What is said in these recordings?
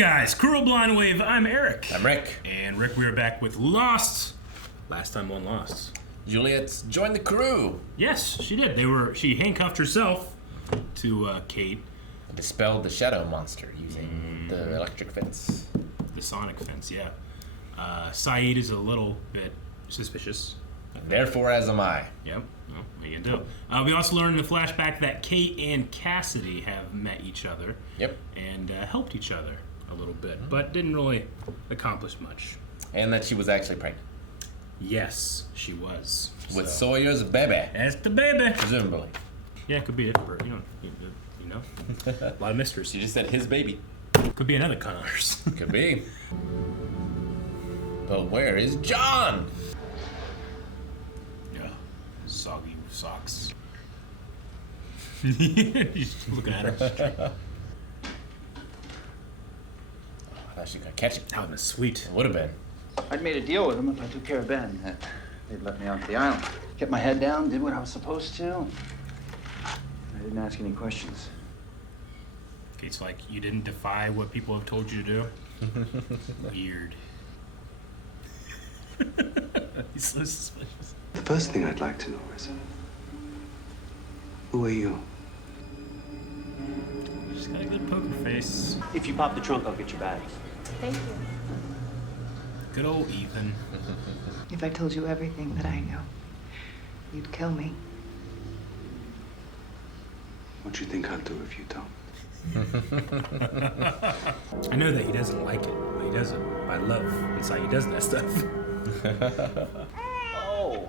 guys, Cruel Blind Wave, I'm Eric. I'm Rick. And Rick, we are back with Lost. Last time on Lost. Juliet joined the crew. Yes, she did. She handcuffed herself to Kate. And dispelled the shadow monster using the electric fence. The sonic fence, yeah. Saeed is a little bit suspicious. Therefore, as am I. Yep. Well, what are you gonna do? We also learned in the flashback that Kate and Cassidy have met each other. Yep. And helped each other a little bit, but didn't really accomplish much. And that she was actually pregnant. Yes, she was. With Sawyer's baby. That's the baby. Presumably. Yeah, it could be it. You know, a lot of mysteries. She just said his baby. Could be another Connors. Could be. But where is John? Yeah, soggy socks. Just looking at her. I thought she could catch it. That would have been sweet. It would have been. I'd made a deal with them if I took care of Ben. They'd let me off the island. Kept my head down, did what I was supposed to. I didn't ask any questions. Kate's like, you didn't defy what people have told you to do? Weird. He's so suspicious. The first thing I'd like to know is, who are you? She's got a good poker face. If you pop the trunk, I'll get your bags. Thank you. Good old Ethan. If I told you everything that I know, you'd kill me. What do you think I'll do if you don't? I know that he doesn't like it, but he does it by love. That's how he does that stuff. Oh,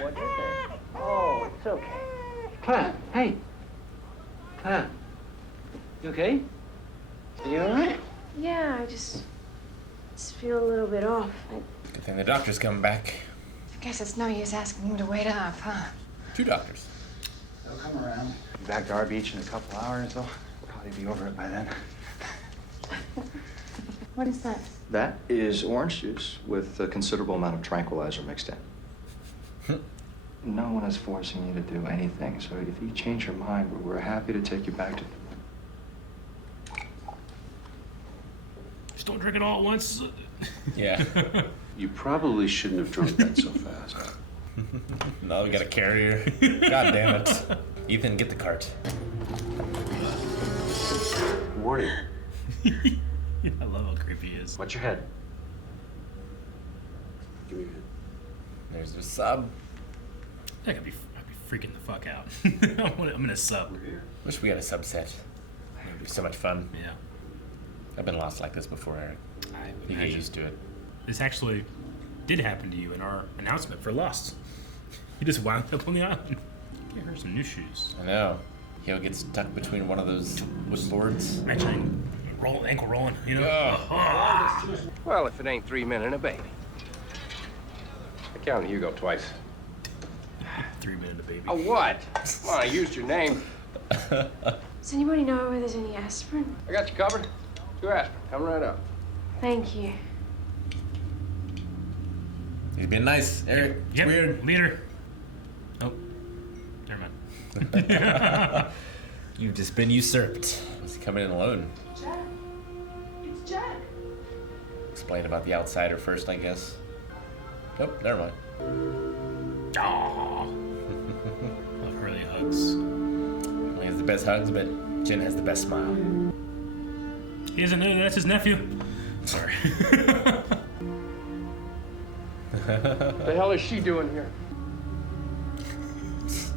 what is it? Oh, it's okay. Claire, hey. Claire, you okay? Are you all right? Yeah, I just feel a little bit off. Good thing the doctor's coming back. I guess it's no use asking him to wait up, huh? 2 doctors. They'll come around. Be back to our beach in a couple hours, though. Probably be over it by then. What is that? That is orange juice with a considerable amount of tranquilizer mixed in. No one is forcing you to do anything, so if you change your mind, we're happy to take you back to... Just don't drink it all at once. Yeah. You probably shouldn't have drunk that so fast. No, we got a carrier. God damn it. Ethan, get the cart. Good morning. I love how creepy he is. Watch your head. Give me your head. There's the sub. I'd be freaking the fuck out. I'm gonna sub. We're here. Wish we had a subset. It would be so much fun. Yeah. I've been lost like this before, Eric. I would You get imagine. used to it. This actually did happen to you in our announcement for Lost. You just wound up on the island. Get her some new shoes. I know. He'll get stuck between one of those wooden boards. Imagine ankle rolling, you know? Oh. Well, if it ain't 3 men and a baby. I counted Hugo twice. 3 minutes, baby. Oh, what? Come on, I used your name. Does anybody know where there's any aspirin? I got you covered. 2 aspirin. Coming right up. Thank you. He's been nice, Eric. It's Yep. weird. Leader. Oh, never mind. You've just been usurped. Was he coming in alone? Jack. It's Jack. Explain about the outsider first, I guess. Nope, never mind. Aww. Love Hurley hugs. He has the best hugs, but Jen has the best smile. He doesn't know that's his nephew. Sorry. The hell is she doing here? It's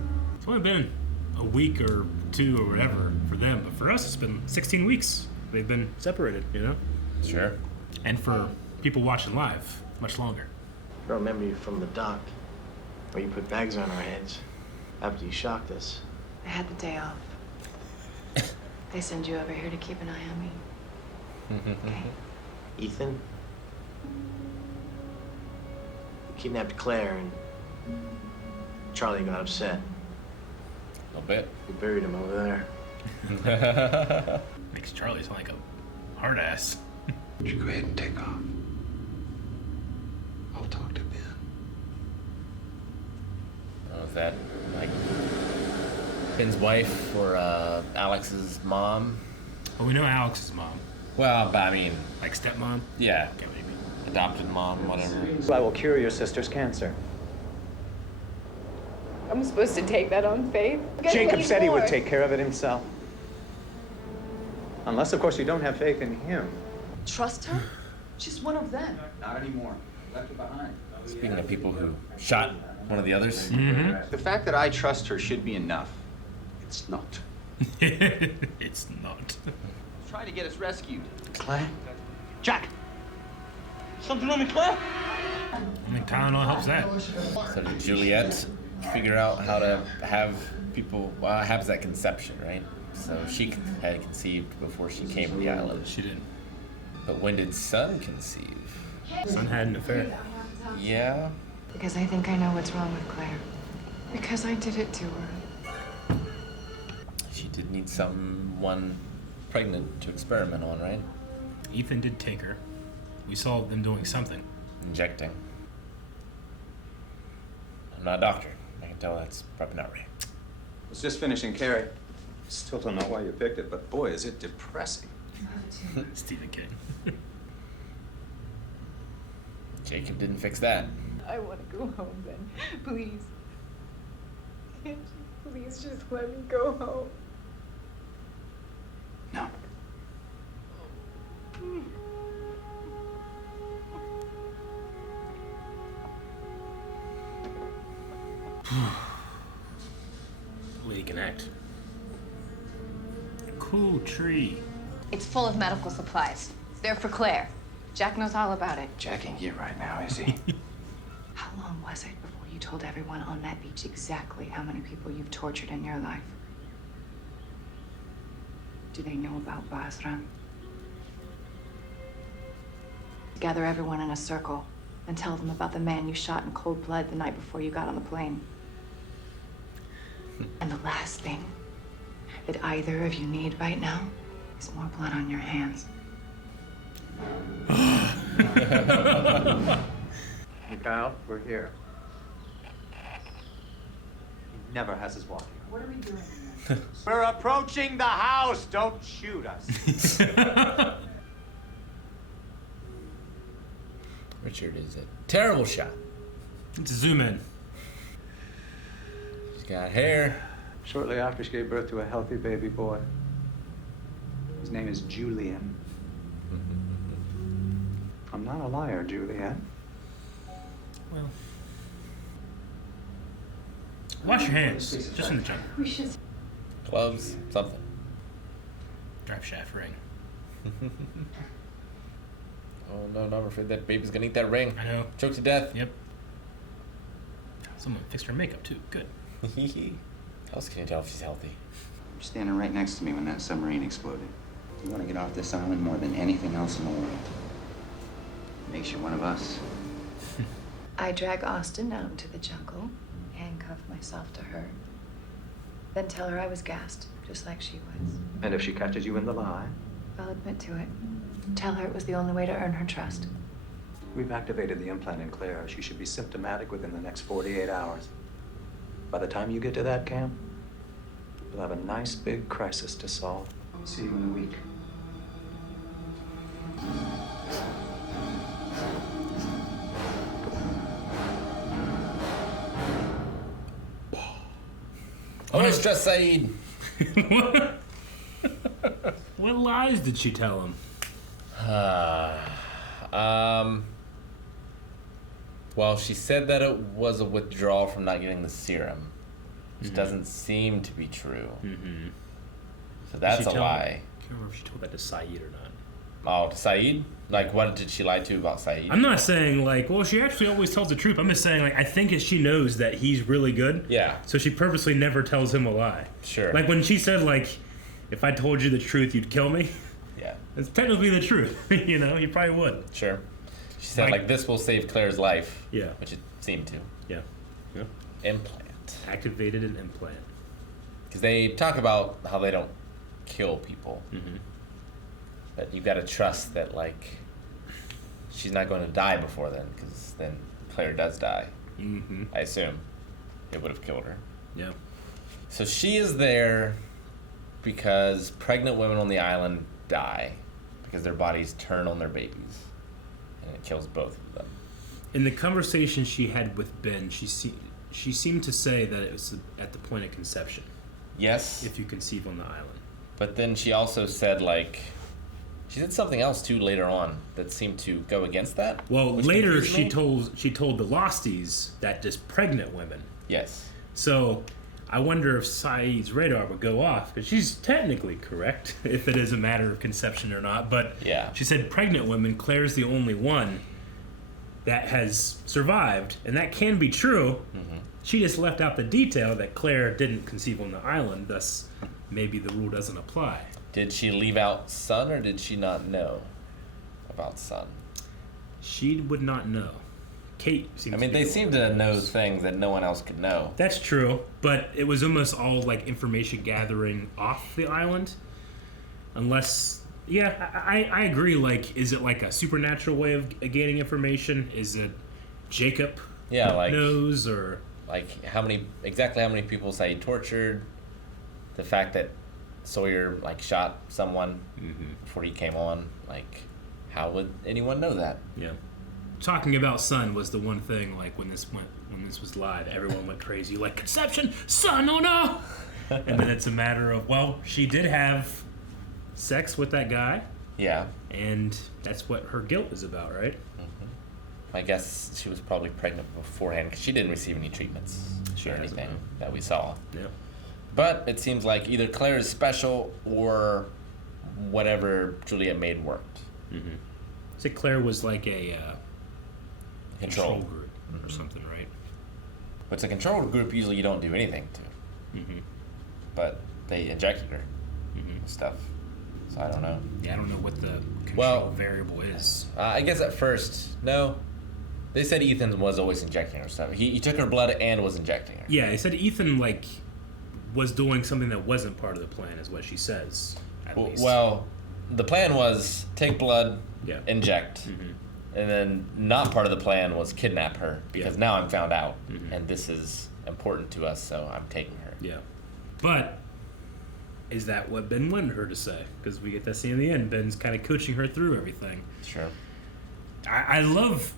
only been a week or 2 or whatever for them, but for us it's been 16 weeks. They've been separated, you know? Sure. And for people watching live, much longer. I remember you from the dock, where you put bags on our heads after you shocked us. I had the day off. They send you over here to keep an eye on me. Okay. Ethan? You kidnapped Claire and Charlie got upset. A little bit. We buried him over there. Makes Charlie sound like a hard ass. You go ahead and take off. I'll talk to Ben. Oh, is that like Ben's wife or Alex's mom? Well, we know Alex's mom. Well, but I mean, Like stepmom? yeah, Okay, what do you mean? adopted mom, whatever. I will cure your sister's cancer. I'm supposed to take that on faith? Jacob said he would take care of it himself. Unless, of course, you don't have faith in him. Trust her? She's one of them. Not anymore. Left her behind. Speaking of people who shot one of the others, The fact that I trust her should be enough. It's not. It's not. Trying to get us rescued. Claire? Jack! Something wrong with Claire? I mean, Tylenol helps that. so did Juliet figure out how to have people, well, have that conception, right? So she had conceived before she came to the island. She didn't. But when did Son conceive? Son had an affair. Yeah. Because I think I know what's wrong with Claire. Because I did it to her. She did need someone pregnant to experiment on, right? Ethan did take her. We saw them doing something. Injecting. I'm not a doctor. I can tell that's probably not right. Was just finishing Carrie. Still don't know why you picked it, but boy, is it depressing. Stephen King. Jacob didn't fix that. I want to go home then. Please. Can't you please just let me go home? No. Lady can act. Cool tree. It's full of medical supplies. It's there for Claire. Jack knows all about it. Jack ain't here right now, is he? How long was it before you told everyone on that beach exactly how many people you've tortured in your life? Do they know about Basra? Gather everyone in a circle and tell them about the man you shot in cold blood the night before you got on the plane. And the last thing that either of you need right now is more blood on your hands. Hey, Kyle, we're here. He never has his walking. What are we doing? We're approaching the house. Don't shoot us. Richard is a terrible shot. It's a zoom in. She's got hair. Shortly after, she gave birth to a healthy baby boy. His name is Julian. I'm not a liar, Juliet. Well. Wash your hands. Just in the junk. We should. Gloves, something. Drive shaft ring. Oh no, I'm afraid that baby's gonna eat that ring. I know. Choked to death. Yep. Someone fixed her makeup too. Good. How else can you tell if she's healthy? You're standing right next to me when that submarine exploded. You want to get off this island more than anything else in the world. Makes you one of us. I drag Austin out into the jungle, handcuff myself to her, then tell her I was gassed, just like she was. And if she catches you in the lie? I'll admit to it. Tell her it was the only way to earn her trust. We've activated the implant in Claire. She should be symptomatic within the next 48 hours. By the time you get to that camp, we'll have a nice big crisis to solve. See you in a week. Oh, it's just Saeed. What lies did she tell him? Well, she said that it was a withdrawal from not getting the serum, which doesn't seem to be true. Mm-hmm. So that's Did she a tell- lie. I can't remember if she told that to Saeed or not. Oh, to Saeed? Like, what did she lie to about Saeed? I'm not saying like, well, she actually always tells the truth. I'm just saying like, I think she knows that he's really good. Yeah. So she purposely never tells him a lie. Sure. Like when she said like, if I told you the truth, you'd kill me. Yeah. It's technically the truth. You know, you probably would. Sure. She said, like, this will save Claire's life. Yeah. Which it seemed to. Yeah. Yeah. Implant. Activated an implant. Because they talk about how they don't kill people. Mm-hmm. But you got to trust that, like, she's not going to die before then, because then Claire does die. Mm-hmm. I assume it would have killed her. Yeah. So she is there because pregnant women on the island die because their bodies turn on their babies, and it kills both of them. In the conversation she had with Ben, she seemed to say that it was at the point of conception. Yes. If you conceive on the island. But then she also said, like, she said something else too later on that seemed to go against that. Well, which later confused me. she told the Losties that just pregnant women. Yes. So I wonder if Saeed's radar would go off, because she's technically correct if it is a matter of conception or not. But yeah, she said pregnant women. Claire's the only one that has survived, and that can be true. Mm-hmm. She just left out the detail that Claire didn't conceive on the island, thus maybe the rule doesn't apply. Did she leave out Son, or did she not know about Son? She would not know. Kate seems to be they seem to know things that no one else could know. That's true, but it was almost all like information gathering off the island. Unless, yeah, I agree. Like, is it like a supernatural way of gaining information? Is it Jacob knows, or like exactly how many people say he tortured? The fact that Sawyer like shot someone before he came on, like, how would anyone know that? Yeah. Talking about Son was the one thing, like, when this was live, everyone went crazy, like, conception, Son, oh no! And then it's a matter of, well, she did have sex with that guy. Yeah. And that's what her guilt is about, right? Mm-hmm. I guess she was probably pregnant beforehand, because she didn't receive any treatments or anything that we saw. Yeah. But it seems like either Claire is special or whatever Juliet made worked. Mm-hmm. So Claire was like a control group or something, right? But it's a control group usually you don't do anything to. Mm-hmm. But they injected her with stuff. So I don't know. Yeah, I don't know what the control variable is. I guess at first, no. They said Ethan was always injecting her stuff. He took her blood and was injecting her. Yeah, they said Ethan, like, was doing something that wasn't part of the plan, is what she says. At least. Well, the plan was take blood, inject, and then not part of the plan was kidnap her, because now I'm found out, and this is important to us, so I'm taking her. Yeah. But is that what Ben wanted her to say? Because we get that scene in the end. Ben's kind of coaching her through everything. Sure. I love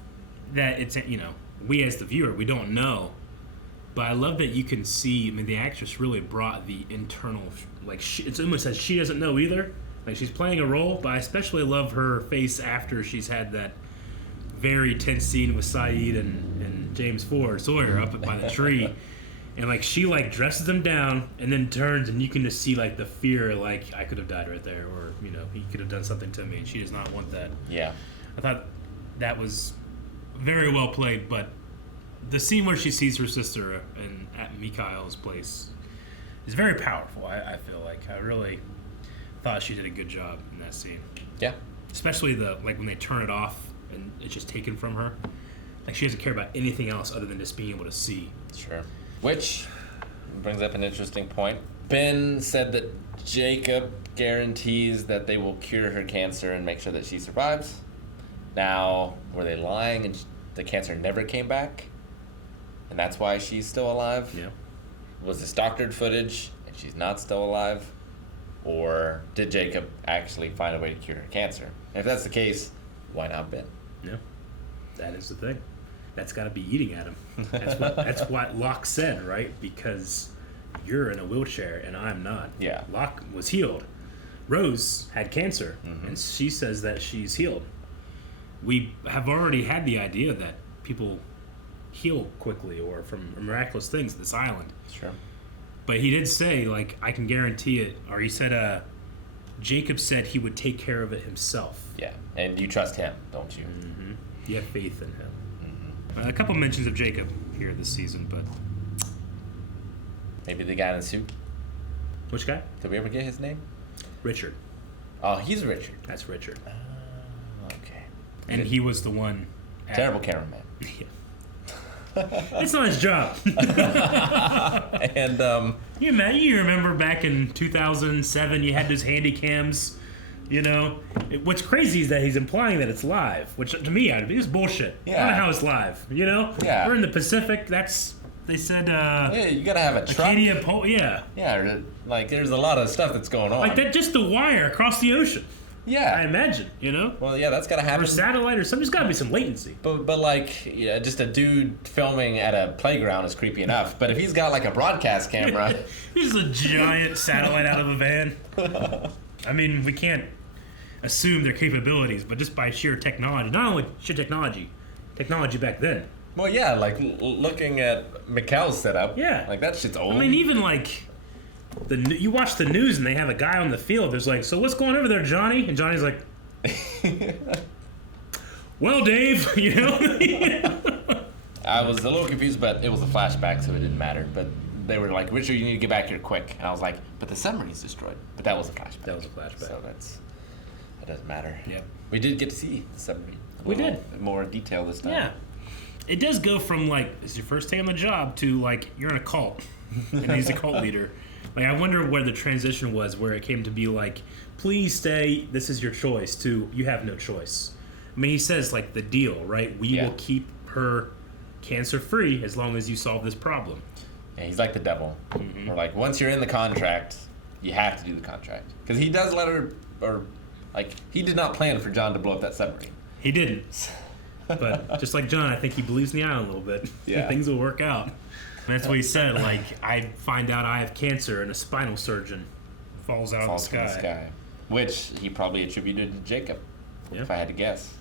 that it's, we as the viewer, we don't know. But I love that you can see, the actress really brought the internal, like, it's almost as she doesn't know either. Like, she's playing a role, but I especially love her face after she's had that very tense scene with Saeed and James Sawyer up by the tree. And, like, she, like, dresses him down and then turns, and you can just see, like, the fear, like, I could have died right there, or, he could have done something to me, and she does not want that. Yeah. I thought that was very well played, but the scene where she sees her sister at Mikhail's place is very powerful. I feel like I really thought she did a good job in that scene. Yeah, especially when they turn it off and it's just taken from her. Like, she doesn't care about anything else other than just being able to see. Sure. Which brings up an interesting point. Ben said that Jacob guarantees that they will cure her cancer and make sure that she survives. Now, were they lying and the cancer never came back? And that's why she's still alive? Yeah. Was this doctored footage and she's not still alive? Or did Jacob actually find a way to cure her cancer? And if that's the case, why not Ben? Yeah. That is the thing. That's got to be eating at him. That's what Locke said, right? Because you're in a wheelchair and I'm not. Yeah. Locke was healed. Rose had cancer, and she says that she's healed. We have already had the idea that people heal quickly or from miraculous things at this island. Sure. But he did say, like, I can guarantee it, or he said, Jacob said he would take care of it himself. Yeah, and you trust him, don't you? Mm-hmm. You have faith in him. A couple mentions of Jacob here this season, but... Maybe the guy in the suit? Which guy? Did we ever get his name? Richard. Oh, he's Richard. That's Richard. Okay. And he was the one... Terrible cameraman. Yeah. It's not his job. And you remember back in 2007, you had those handy cams. What's crazy is that he's implying that it's live, which to me is bullshit. Yeah. I don't know how it's live. Yeah. We're in the Pacific. They said. Yeah, you gotta have a truck. Yeah. Yeah, like there's a lot of stuff that's going on. Like that, just the wire across the ocean. Yeah. I imagine, you know? Well, yeah, that's gotta happen. Or satellite or something. There's gotta be some latency. But like, yeah, just a dude filming at a playground is creepy enough. But if he's got like a broadcast camera, He's a giant satellite out of a van. I mean, we can't assume their capabilities, but just by sheer technology. Not only sheer technology back then. well, yeah, like looking at Mikkel's setup, Yeah. like that shit's old. I mean, even like you watch the news and they have a guy on the field. There's like, so what's going over there, Johnny? And Johnny's like, well, Dave, you know. I was a little confused, but it was a flashback, so it didn't matter. But they were like, Richard, you need to get back here quick. And I was like, but the submarine's destroyed. But that was a flashback. That was a flashback. So that doesn't matter. Yep. We did get to see the submarine. We did. More detail this time. Yeah. It does go from like, it's your first day on the job to like, you're in a cult. And he's a cult leader. Like, I wonder where the transition was, where it came to be like, please stay, this is your choice, to you have no choice. I mean, he says, like, the deal, right? We will keep her cancer-free as long as you solve this problem. Yeah, he's like the devil. Mm-hmm. Or like, once you're in the contract, you have to do the contract. Because he does let her, or like, he did not plan for John to blow up that submarine. He didn't. But just like John, I think he believes in the island a little bit. Yeah. Things will work out. And that's what he said, like, I find out I have cancer and a spinal surgeon falls out of the sky. Which he probably attributed to Jacob, if I had to guess.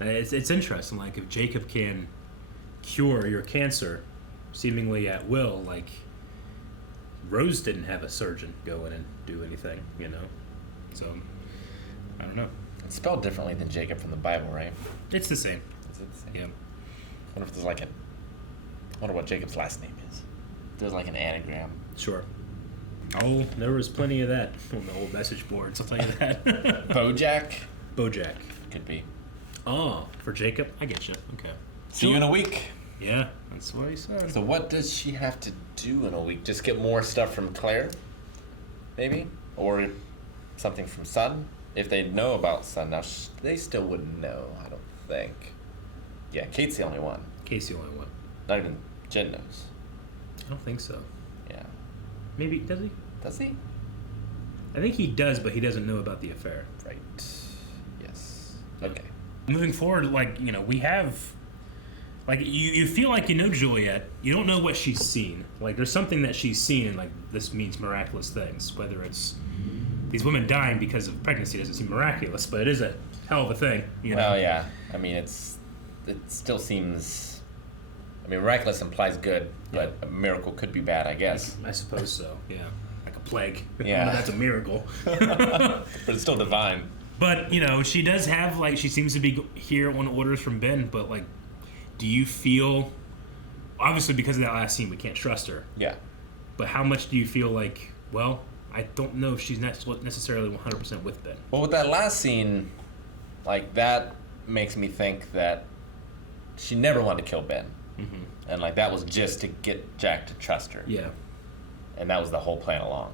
It's interesting, like, if Jacob can cure your cancer seemingly at will, like, Rose didn't have a surgeon go in and do anything, you know? So, I don't know. It's spelled differently than Jacob from the Bible, right? It's the same. Is it the same? Yeah. I wonder if there's like I wonder what Jacob's last name is. There's like an anagram. Sure. Oh, there was plenty of that on the old message boards, I'll tell you that. Bojack? Bojack. Could be. Oh, for Jacob? I get you. Okay. See you in a week. Yeah, that's what he said. So what does she have to do in a week? Just get more stuff from Claire? Maybe? Or something from Sun? If they know about Sun. Now, they still wouldn't know, I don't think. Yeah, Kate's the only one. Kate's the only one. Not even Jen knows. I don't think so. Yeah. Maybe, does he? Does he? I think he does, but he doesn't know about the affair. Right. Yes. Okay. Moving forward, like, you know, we have, like, you feel like you know Juliet. You don't know what she's seen. Like, there's something that she's seen, and, like, this means miraculous things. Whether it's these women dying because of pregnancy doesn't seem miraculous, but it is a hell of a thing, you know? Well, yeah. I mean, it still seems... I mean, miraculous implies good, but a miracle could be bad, I guess. I suppose so, yeah. Like a plague. Yeah. That's a miracle. But it's still divine. But, you know, she does have, like, she seems to be here on orders from Ben, but, like, do you feel... Obviously, because of that last scene, we can't trust her. Yeah. But how much do you feel like, well, I don't know if she's necessarily 100% with Ben. Well, with that last scene, like, that makes me think that she never wanted to kill Ben. Mm-hmm. And, like, that was just to get Jack to trust her. Yeah. And that was the whole plan along,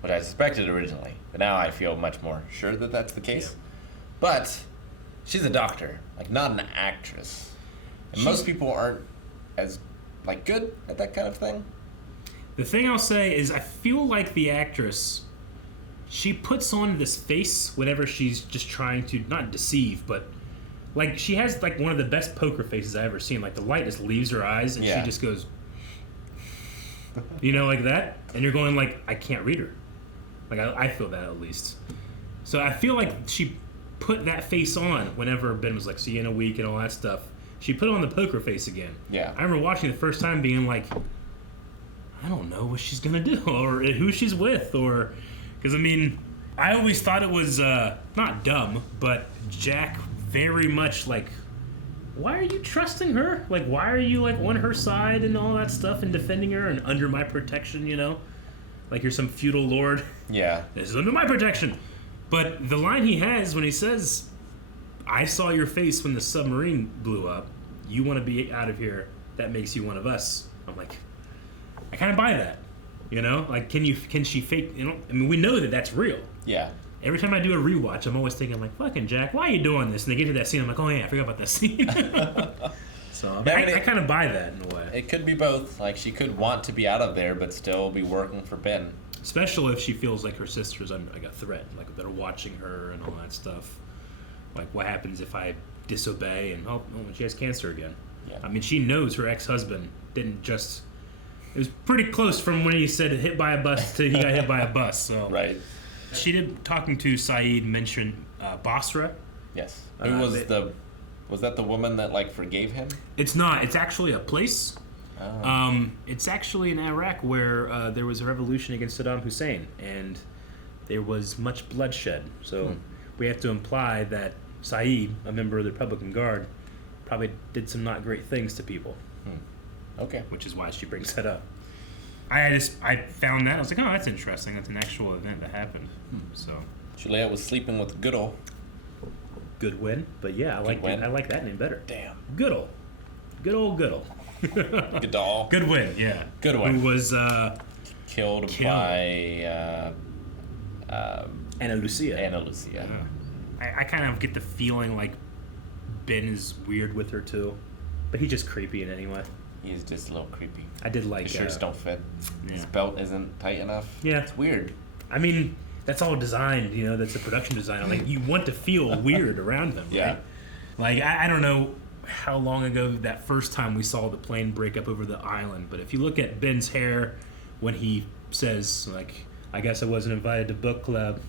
which I suspected originally. But now I feel much more sure that that's the case. Yeah. But she's a doctor, like, not an actress. And most people aren't as, like, good at that kind of thing. The thing I'll say is I feel like the actress, she puts on this face whenever she's just trying to, not deceive, but, like, she has, like, one of the best poker faces I've ever seen. Like, the light just leaves her eyes, and she just goes, you know, like that. And you're going, like, I can't read her. Like, I feel that, at least. So I feel like she put that face on whenever Ben was like, see you in a week and all that stuff. She put on the poker face again. Yeah. I remember watching the first time being like, I don't know what she's going to do or who she's with. Or, because, I mean, I always thought it was, not dumb, but Jack very much like, why are you trusting her? Like, why are you, like, on her side and all that stuff and defending her and under my protection, you know? Like you're some feudal lord. Yeah. This is under my protection. But the line he has when he says, I saw your face when the submarine blew up. You want to be out of here. That makes you one of us. I'm like, I kind of buy that. You know? Like, can she fake, you know? I mean, we know that that's real. Yeah. Every time I do a rewatch, I'm always thinking, like, fucking Jack, why are you doing this? And they get to that scene, I'm like, oh, yeah, I forgot about that scene. So, I kind of buy that in a way. It could be both. Like, she could want to be out of there, but still be working for Ben. especially if she feels like her sister's under like a threat, like they're watching her and all that stuff. Like, what happens if I disobey and she has cancer again? Yeah. I mean, she knows her ex-husband didn't just. It was pretty close from when he said hit by a bus to he got hit by a bus. So Right. she did, talking to Saeed, mention Basra. Yes. Who was that the woman that like forgave him? It's not. It's actually a place. Oh. It's actually in Iraq where there was a revolution against Saddam Hussein, and there was much bloodshed. So we have to imply that Saeed, a member of the Republican Guard, probably did some not great things to people. Okay. Which is why she brings that up. I found that. I was like, oh, that's interesting. That's an actual event that happened. So Juliet was sleeping with Goodall. Goodwin, but yeah, I like that name better. Damn. Goodall. Good old Goodall. Goodall. Goodwin, yeah. Goodwin. Who was killed by Ana Lucia. Ana Lucia. I kind of get the feeling like Ben is weird with her too, but he's just creepy in any way. He's just a little creepy. I did like his shirts don't fit. Yeah. His belt isn't tight enough. Yeah, it's weird. I mean, that's all designed. You know, that's a production design. Like, you want to feel weird around them. Yeah. Right? Like, I don't know how long ago that first time we saw the plane break up over the island, but if you look at Ben's hair when he says, like, I guess I wasn't invited to book club,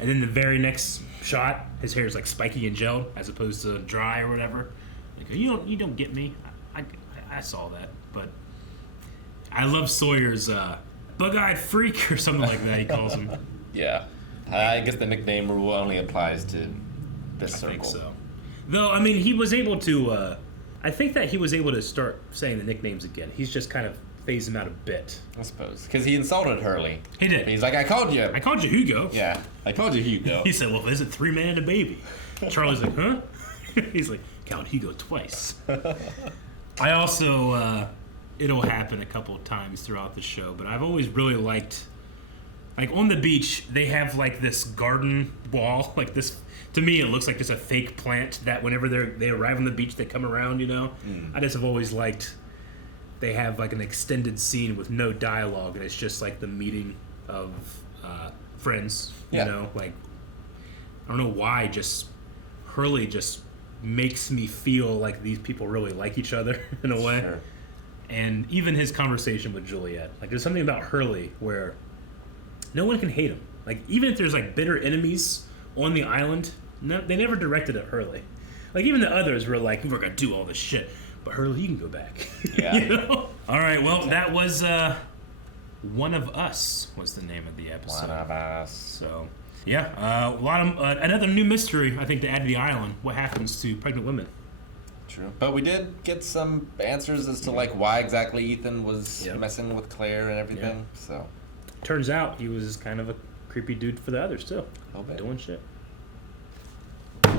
and then the very next shot, his hair is like spiky and gelled as opposed to dry or whatever. Like, you don't get me. I saw that, but I love Sawyer's bug-eyed freak or something like that. He calls him. Yeah, I guess the nickname rule only applies to this circle. I think so. Though, I mean, he was able to. I think that he was able to start saying the nicknames again. He's just kind of phased them out a bit. I suppose because he insulted Hurley. He did. He's like, I called you Hugo. Yeah, I called you Hugo. He said, well, is it 3 men and a baby? Charlie's like, huh? He's like, count Hugo twice. I also, it'll happen a couple of times throughout the show, but I've always really liked, like, on the beach, they have, like, this garden wall, like this, to me, it looks like just a fake plant that whenever they arrive on the beach, they come around, you know? I just have always liked, they have, like, an extended scene with no dialogue, and it's just, like, the meeting of friends, you know? Like, I don't know why, just, Hurley just makes me feel like these people really like each other in a way. Sure. And even his conversation with Juliet. Like, there's something about Hurley where no one can hate him. Like, even if there's, like, bitter enemies on the island, they never directed at Hurley. Like, even the others were like, we're going to do all this shit. But Hurley, you can go back. Yeah. You know? All right, well, that was One of Us was the name of the episode. One of Us. So... yeah, a lot of another new mystery, I think, to add to the island. What happens to pregnant women? True, but we did get some answers as to like why exactly Ethan was messing with Claire and everything. So, turns out he was kind of a creepy dude for the others too, doing shit.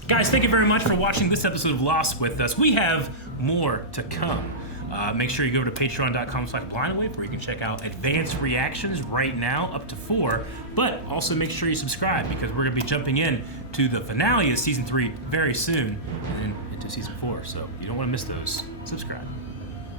Guys, thank you very much for watching this episode of Lost with us. We have more to come. Make sure you go to patreon.com/blindaway where you can check out advanced reactions right now, up to 4. But also make sure you subscribe because we're going to be jumping in to the finale of Season 3 very soon and then into Season 4. So you don't want to miss those. Subscribe.